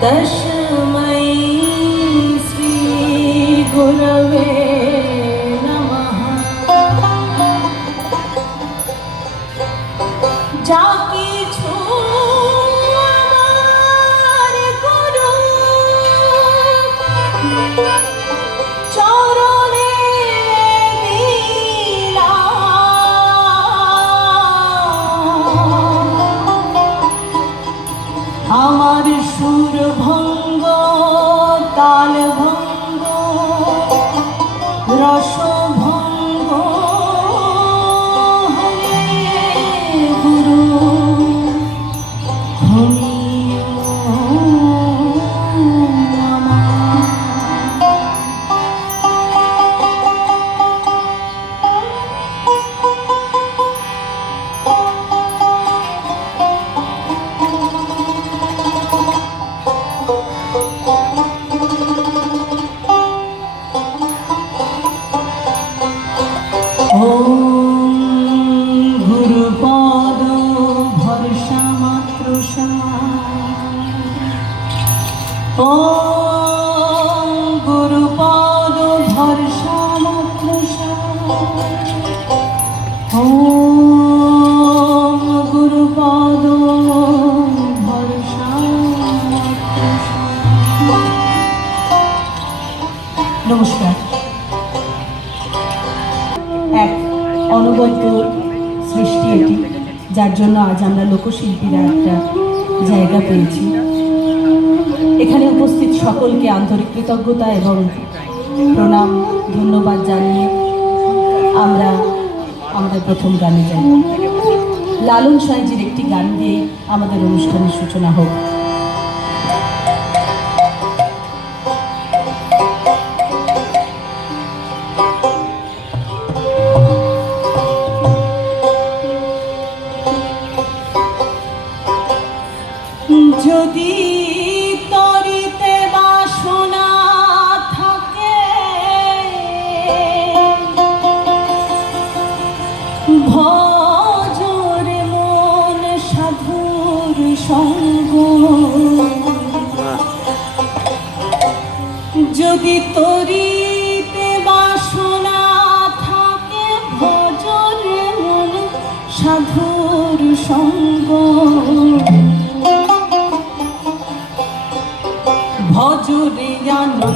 तस्मै श्री गुरवे नमः। जा किछु आमार गुरु चरणे दिला, आमार सुर भंग ताल भंग रस भंग हरे गुरु गुरुपद भरसा मात्र गुरुपद भरसा मात्र गुरुपद भरसा नमस्कार। এক অনবদ্য সৃষ্টি এটি, যার জন্য আজ আমরা লোকশিল্পীরা একটা জায়গা পেয়েছি। এখানে উপস্থিত সকলকে আন্তরিক কৃতজ্ঞতা এবং প্রণাম ধন্যবাদ জানিয়ে আমরা আমাদের প্রথম গানে যাই। লালন সাঁইজির একটি গান দিয়ে আমাদের অনুষ্ঠানের সূচনা হোক। যদি তরিতে বাসনা থাকে ভজরে মন সাধুর সঙ্গ, যদি তরিতে বাসনা থাকে ভজরে মন সাধুর সঙ্গ, ভজরে আনন্দ